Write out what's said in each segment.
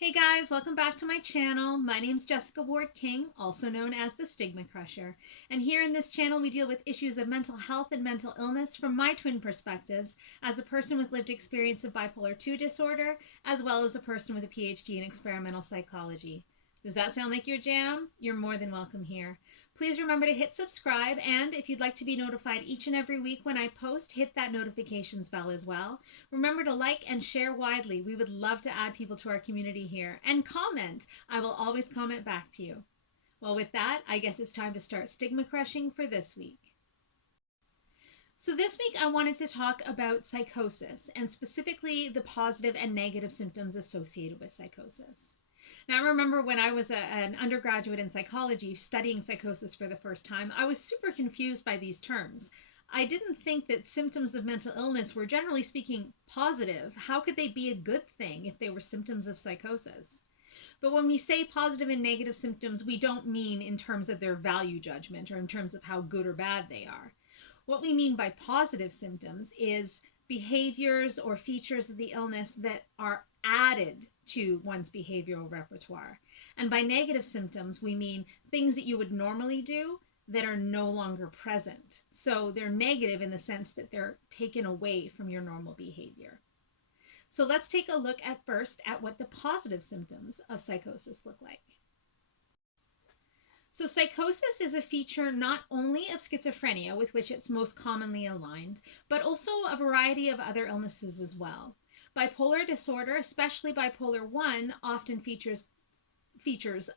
Hey guys, welcome back to my channel. My name's Jessica Ward King, also known as the Stigmacrusher. And here in this channel, we deal with issues of mental health and mental illness from my twin perspectives as a person with lived experience of bipolar 2 disorder, as well as a person with a PhD in experimental psychology. Does that sound like your jam? You're more than welcome here. Please remember to hit subscribe, and if you'd like to be notified each and every week when I post, hit that notifications bell as well. Remember to like and share widely. We would love to add people to our community here. And comment. I will always comment back to you. Well, with that, I guess it's time to start stigma crushing for this week. So this week I wanted to talk about psychosis, and specifically the positive and negative symptoms associated with psychosis. Now, I remember when I was an undergraduate in psychology studying psychosis for the first time, I was super confused by these terms. I didn't think that symptoms of mental illness were, generally speaking, positive. How could they be a good thing if they were symptoms of psychosis? But when we say positive and negative symptoms, we don't mean in terms of their value judgment or in terms of how good or bad they are. What we mean by positive symptoms is behaviors or features of the illness that are added to one's behavioral repertoire. And by negative symptoms, we mean things that you would normally do that are no longer present. So they're negative in the sense that they're taken away from your normal behavior. So let's take a look at first at what the positive symptoms of psychosis look like. So psychosis is a feature not only of schizophrenia, with which it's most commonly aligned, but also a variety of other illnesses as well. Bipolar disorder, especially bipolar 1, often features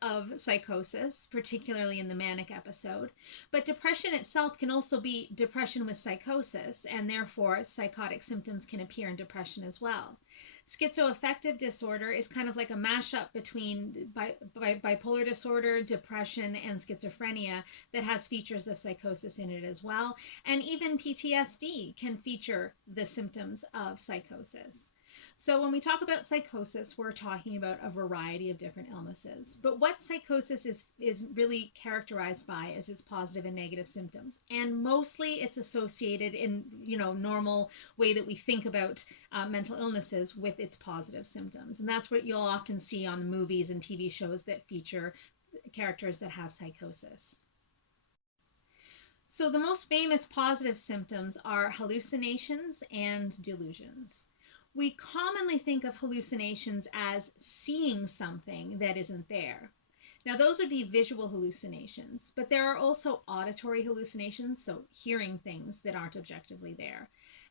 of psychosis, particularly in the manic episode. But depression itself can also be depression with psychosis, and therefore psychotic symptoms can appear in depression as well. Schizoaffective disorder is kind of like a mashup between bipolar disorder, depression, and schizophrenia that has features of psychosis in it as well. And even PTSD can feature the symptoms of psychosis. So when we talk about psychosis, we're talking about a variety of different illnesses. But what psychosis is really characterized by is its positive and negative symptoms. And mostly it's associated in, normal way that we think about mental illnesses with its positive symptoms. And that's what you'll often see on the movies and TV shows that feature characters that have psychosis. So the most famous positive symptoms are hallucinations and delusions. We commonly think of hallucinations as seeing something that isn't there. Now, those would be visual hallucinations, but there are also auditory hallucinations, so hearing things that aren't objectively there.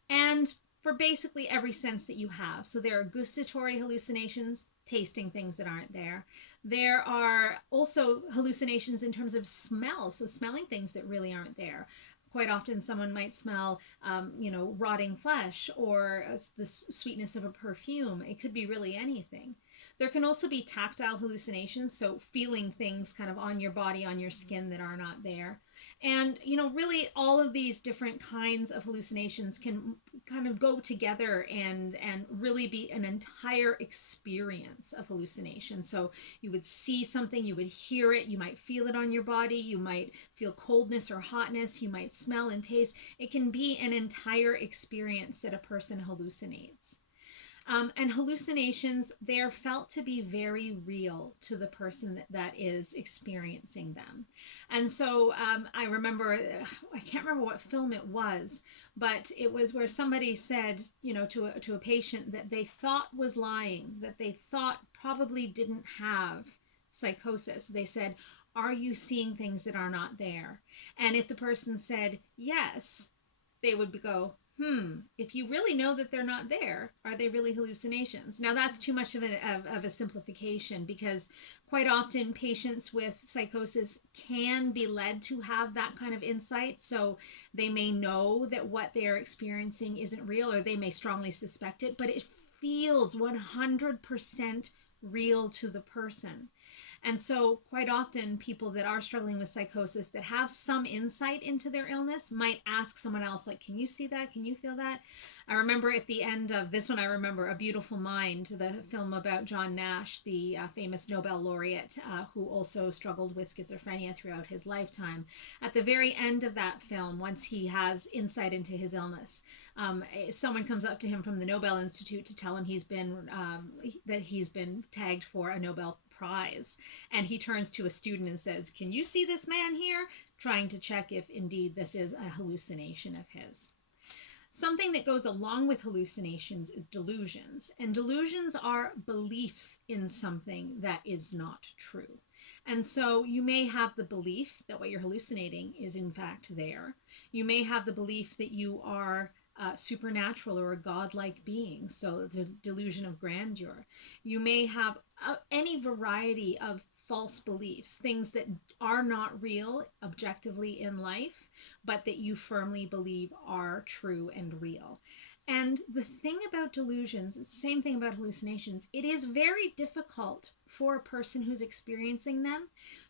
And for basically every sense that you have. So there are gustatory hallucinations, tasting things that aren't there. There are also hallucinations in terms of smell, so smelling things that really aren't there. Quite often someone might smell, rotting flesh or the sweetness of a perfume. It could be really anything. There can also be tactile hallucinations, so feeling things kind of on your body, on your skin that are not there. And, really all of these different kinds of hallucinations can kind of go together and really be an entire experience of hallucination. So you would see something, you would hear it, you might feel it on your body, you might feel coldness or hotness, you might smell and taste. It can be an entire experience that a person hallucinates. And hallucinations, they are felt to be very real to the person that is experiencing them. And so I remember, I can't remember what film it was, but it was where somebody said, to a patient that they thought was lying, that they thought probably didn't have psychosis. They said, "Are you seeing things that are not there?" And if the person said yes, they would go, if you really know that they're not there, are they really hallucinations? Now, that's too much of a simplification, because quite often patients with psychosis can be led to have that kind of insight. So they may know that what they're experiencing isn't real, or they may strongly suspect it, but it feels 100% real to the person. And so quite often people that are struggling with psychosis that have some insight into their illness might ask someone else, like, can you see that? Can you feel that? I remember at the end of this one, I remember A Beautiful Mind, the film about John Nash, the famous Nobel laureate, who also struggled with schizophrenia throughout his lifetime. At the very end of that film, once he has insight into his illness, someone comes up to him from the Nobel Institute to tell him that he's been tagged for a Nobel Prize. And he turns to a student and says, can you see this man here? Trying to check if indeed this is a hallucination of his. Something that goes along with hallucinations is delusions. And delusions are belief in something that is not true. And so you may have the belief that what you're hallucinating is in fact there. You may have the belief that you are supernatural or a godlike being, so the delusion of grandeur. You may have any variety of false beliefs, things that are not real objectively in life, but that you firmly believe are true and real. And the thing about delusions, it's the same thing about hallucinations, it is very difficult for a person who's experiencing them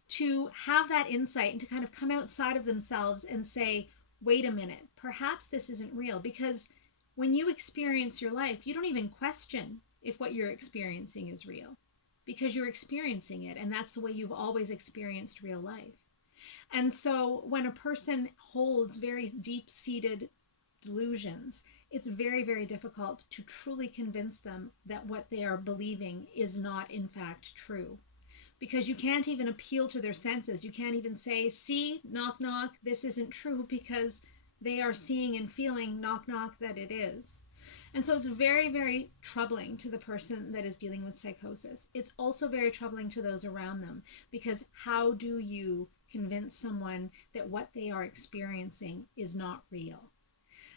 to have that insight and to kind of come outside of themselves and say, wait a minute, perhaps this isn't real. Because when you experience your life, you don't even question if what you're experiencing is real, because you're experiencing it, and that's the way you've always experienced real life. And so when a person holds very deep-seated delusions, it's very, very difficult to truly convince them that what they are believing is not in fact true. Because you can't even appeal to their senses. You can't even say, see, knock, knock, this isn't true, because they are seeing and feeling, knock, knock, that it is. And so it's very, very troubling to the person that is dealing with psychosis. It's also very troubling to those around them, because how do you convince someone that what they are experiencing is not real?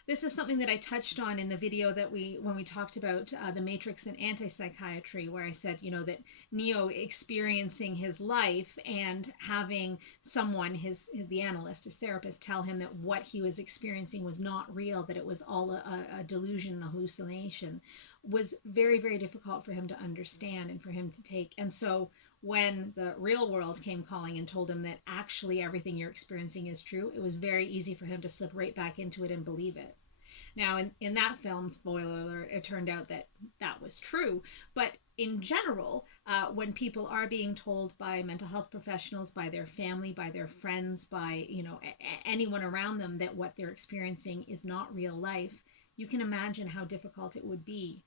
This is something that I touched on in the video that when we talked about the Matrix and anti-psychiatry, where I said, that Neo experiencing his life and having someone, the analyst, his therapist, tell him that what he was experiencing was not real, that it was all a delusion, a hallucination, was very, very difficult for him to understand and for him to take. And so when the real world came calling and told him that actually everything you're experiencing is true, it was very easy for him to slip right back into it and believe it. Now, in that film, spoiler alert, it turned out that that was true. But in general, when people are being told by mental health professionals, by their family, by their friends, by anyone around them that what they're experiencing is not real life, you can imagine how difficult it would be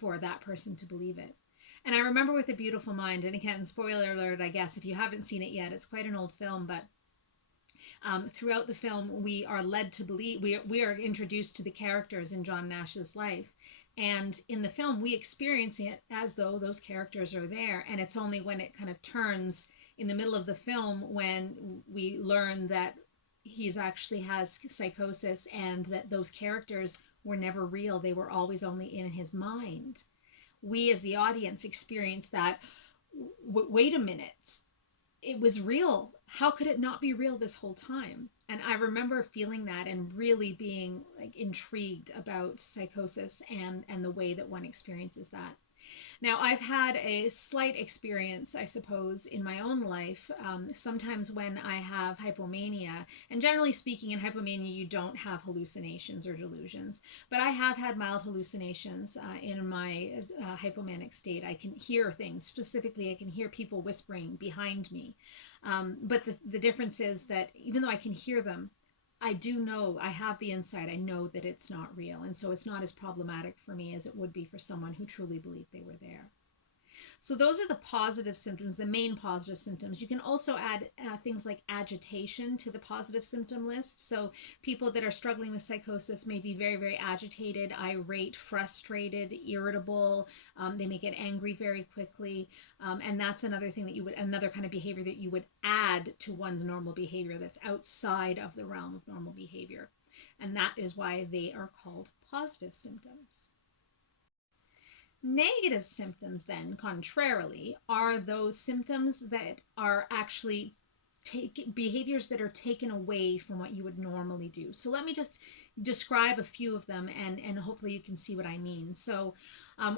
for that person to believe it. And I remember with A Beautiful Mind, and again, spoiler alert, I guess, if you haven't seen it yet, it's quite an old film, but throughout the film, we are led to believe, we are introduced to the characters in John Nash's life. And in the film, we experience it as though those characters are there. And it's only when it kind of turns in the middle of the film when we learn that he's actually has psychosis and that those characters were never real. They were always only in his mind. We as the audience experience that, wait a minute, it was real. How could it not be real this whole time? And I remember feeling that and really being like intrigued about psychosis and the way that one experiences that. Now, I've had a slight experience, I suppose, in my own life. Sometimes when I have hypomania, and generally speaking, in hypomania, you don't have hallucinations or delusions, but I have had mild hallucinations in my hypomanic state. I can hear things. Specifically, I can hear people whispering behind me. But the difference is that even though I can hear them, I do know, I have the insight, I know that it's not real. And so it's not as problematic for me as it would be for someone who truly believed they were there. So those are the positive symptoms, the main positive symptoms. You can also add things like agitation to the positive symptom list. So people that are struggling with psychosis may be very, very agitated, irate, frustrated, irritable. They may get angry very quickly. And that's another thing that another kind of behavior that you would add to one's normal behavior that's outside of the realm of normal behavior. And that is why they are called positive symptoms. Negative symptoms, then, contrarily, are those symptoms that are actually behaviors that are taken away from what you would normally do. So let me just describe a few of them, and hopefully you can see what I mean. So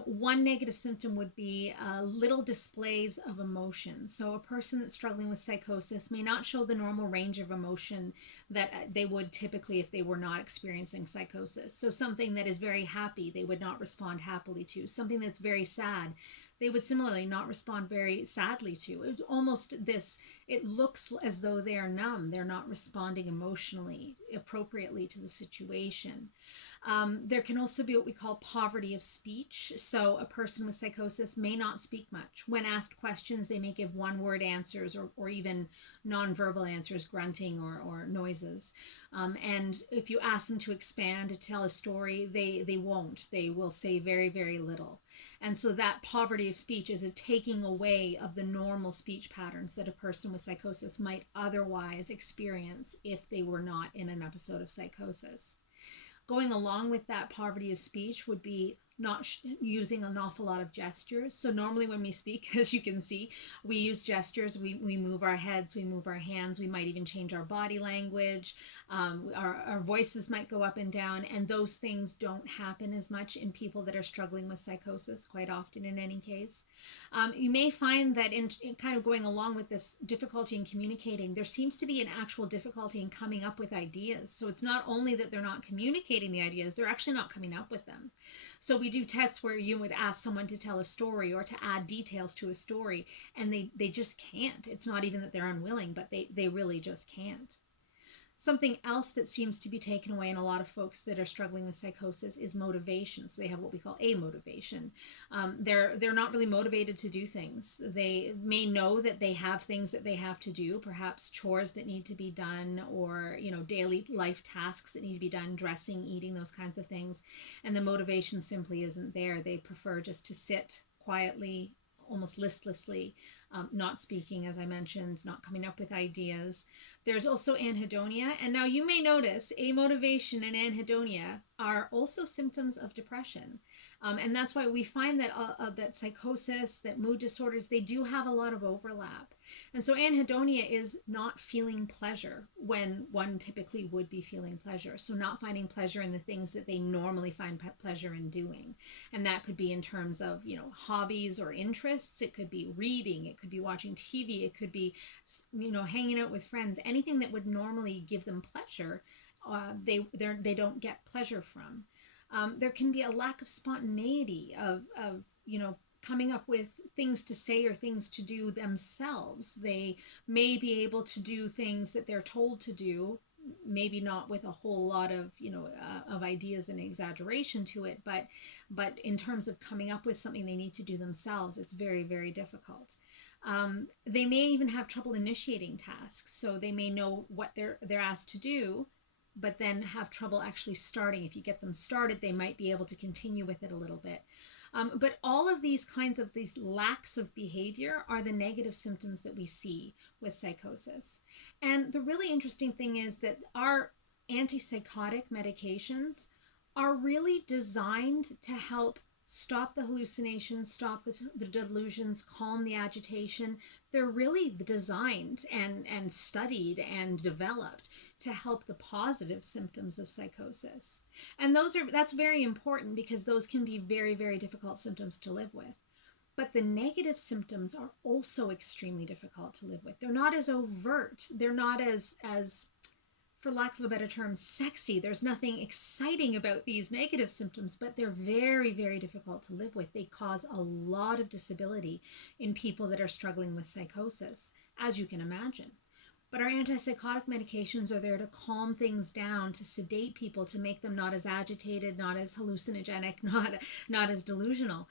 One negative symptom would be little displays of emotion. So a person that's struggling with psychosis may not show the normal range of emotion that they would typically if they were not experiencing psychosis. So something that is very happy, they would not respond happily to. Something that's very sad, they would similarly not respond very sadly to. It's almost this, it looks as though they are numb. They're not responding emotionally appropriately to the situation. There can also be what we call poverty of speech. So a person with psychosis may not speak much. When asked questions, they may give one-word answers or even nonverbal answers, grunting or noises. And if you ask them to expand, to tell a story, they won't. They will say very, very little. And so that poverty of speech is a taking away of the normal speech patterns that a person with psychosis might otherwise experience if they were not in an episode of psychosis. Going along with that poverty of speech would be not using an awful lot of gestures. So normally when we speak, as you can see, we use gestures. We move our heads, we move our hands, we might even change our body language. Our voices might go up and down, and those things don't happen as much in people that are struggling with psychosis, quite often in any case. You may find that in kind of going along with this difficulty in communicating, there seems to be an actual difficulty in coming up with ideas. So it's not only that they're not communicating the ideas, they're actually not coming up with them. So we do tests where you would ask someone to tell a story or to add details to a story, and they just can't. It's not even that they're unwilling, but they really just can't. Something else that seems to be taken away in a lot of folks that are struggling with psychosis is motivation. So they have what we call amotivation. They're not really motivated to do things. They may know that they have things that they have to do, perhaps chores that need to be done, or daily life tasks that need to be done, dressing, eating, those kinds of things. And the motivation simply isn't there. They prefer just to sit quietly, almost listlessly, not speaking, as I mentioned, not coming up with ideas. There's also anhedonia. And now you may notice amotivation and anhedonia are also symptoms of depression. And that's why we find that that psychosis, that mood disorders, they do have a lot of overlap. And so anhedonia is not feeling pleasure when one typically would be feeling pleasure. So not finding pleasure in the things that they normally find pleasure in doing. And that could be in terms of, hobbies or interests. It could be reading. It could be watching TV. It could be, hanging out with friends. Anything that would normally give them pleasure, they don't get pleasure from. There can be a lack of spontaneity of coming up with things to say or things to do themselves. They may be able to do things that they're told to do, maybe not with a whole lot of of ideas and exaggeration to it, but in terms of coming up with something they need to do themselves, it's very, very difficult. They may even have trouble initiating tasks, so they may know what they're asked to do, but then have trouble actually starting. If you get them started, they might be able to continue with it a little bit. But all of these kinds of these lacks of behavior are the negative symptoms that we see with psychosis. And the really interesting thing is that our antipsychotic medications are really designed to help stop the hallucinations, stop the delusions, calm the agitation. They're really designed and studied and developed to help the positive symptoms of psychosis. And that's very important because those can be very, very difficult symptoms to live with. But the negative symptoms are also extremely difficult to live with. They're not as overt. They're not as for lack of a better term, sexy. There's nothing exciting about these negative symptoms, but they're very, very difficult to live with. They cause a lot of disability in people that are struggling with psychosis, as you can imagine. But our antipsychotic medications are there to calm things down, to sedate people, to make them not as agitated, not as hallucinogenic, not as delusional.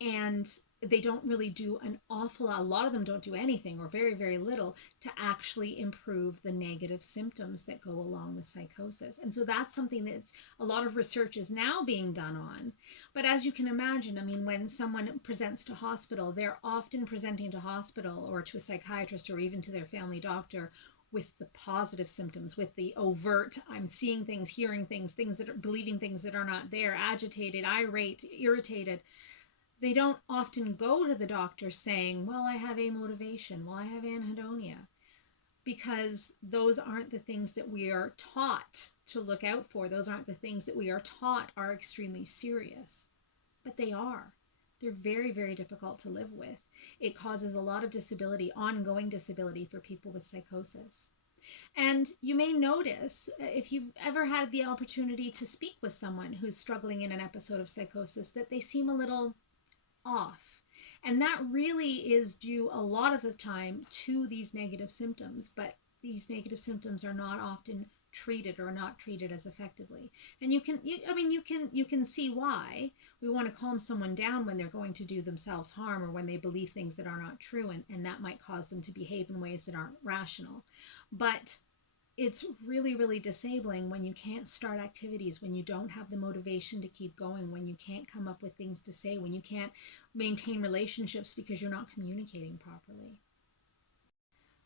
And they don't really do an awful lot. A lot of them don't do anything or very, very little to actually improve the negative symptoms that go along with psychosis. And so that's something that's a lot of research is now being done on. But as you can imagine, I mean, when someone presents to hospital, they're often presenting to hospital or to a psychiatrist or even to their family doctor with the positive symptoms, with the overt, I'm seeing things, hearing things, things that are believing things that are not there, agitated, irate, irritated. They don't often go to the doctor saying, well, I have amotivation, well, I have anhedonia, because those aren't the things that we are taught to look out for. Those aren't the things that we are taught are extremely serious. but they are. They're very, very difficult to live with. It causes a lot of disability, ongoing disability for people with psychosis. And you may notice, if you've ever had the opportunity to speak with someone who's struggling in an episode of psychosis, that they seem a little off. And that really is due a lot of the time to these negative symptoms, but these negative symptoms are not often treated or not treated as effectively. And you can see why we want to calm someone down when they're going to do themselves harm or when they believe things that are not true, and that might cause them to behave in ways that aren't rational. But it's really, really disabling when you can't start activities, when you don't have the motivation to keep going, when you can't come up with things to say, when you can't maintain relationships because you're not communicating properly.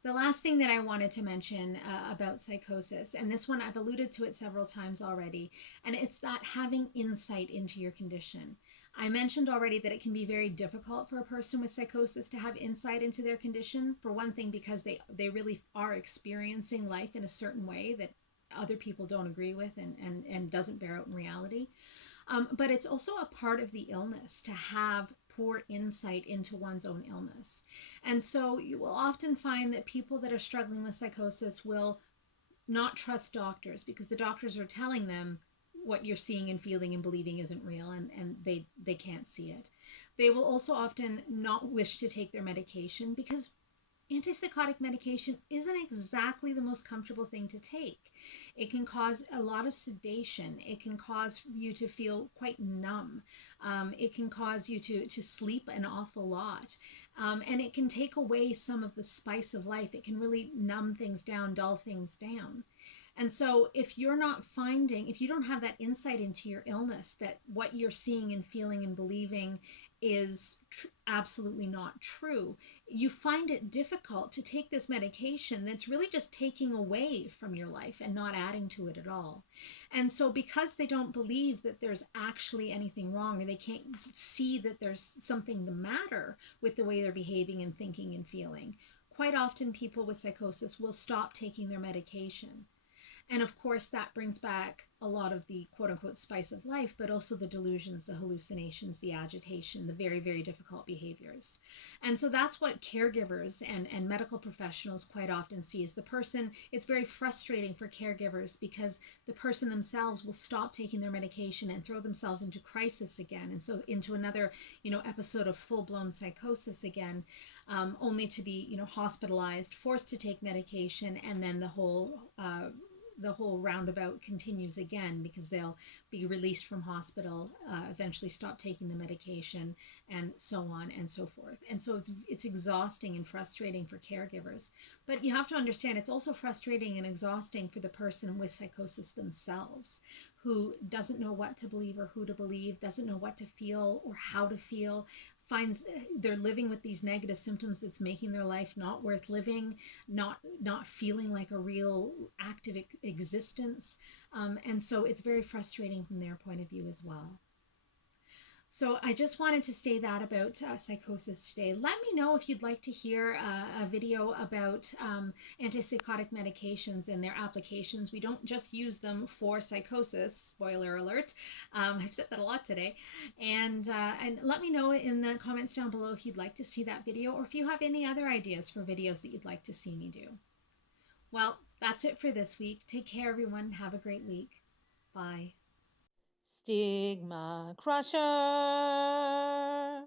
The last thing that I wanted to mention about psychosis, and this one I've alluded to it several times already, and it's that having insight into your condition. I mentioned already that it can be very difficult for a person with psychosis to have insight into their condition, for one thing, because they really are experiencing life in a certain way that other people don't agree with and doesn't bear out in reality. But it's also a part of the illness to have poor insight into one's own illness. And so you will often find that people that are struggling with psychosis will not trust doctors because the doctors are telling them what you're seeing and feeling and believing isn't real, and they can't see it. They will also often not wish to take their medication because antipsychotic medication isn't exactly the most comfortable thing to take. It can cause a lot of sedation. It can cause you to feel quite numb. It can cause you to sleep an awful lot. And it can take away some of the spice of life. It can really numb things down, dull things down. And so if you're not finding, if you don't have that insight into your illness, that what you're seeing and feeling and believing is absolutely not true, you find it difficult to take this medication that's really just taking away from your life and not adding to it at all. And so because they don't believe that there's actually anything wrong, or they can't see that there's something the matter with the way they're behaving and thinking and feeling, quite often people with psychosis will stop taking their medication. And of course, that brings back a lot of the quote unquote spice of life, but also the delusions, the hallucinations, the agitation, the very, very difficult behaviors. And so that's what caregivers and medical professionals quite often see is the person. It's very frustrating for caregivers because the person themselves will stop taking their medication and throw themselves into crisis again. And so into another, episode of full blown psychosis again, only to be, hospitalized, forced to take medication, and then the whole roundabout continues again because they'll be released from hospital, eventually stop taking the medication, and so on and so forth. And so it's exhausting and frustrating for caregivers. But you have to understand it's also frustrating and exhausting for the person with psychosis themselves, who doesn't know what to believe or who to believe, doesn't know what to feel or how to feel, finds they're living with these negative symptoms that's making their life not worth living, not feeling like a real active existence. And so it's very frustrating from their point of view as well. So I just wanted to say that about psychosis today. Let me know if you'd like to hear a video about antipsychotic medications and their applications. We don't just use them for psychosis, spoiler alert. I've said that a lot today. And let me know in the comments down below if you'd like to see that video or if you have any other ideas for videos that you'd like to see me do. Well, that's it for this week. Take care, everyone. Have a great week. Bye. Stigmacrusher.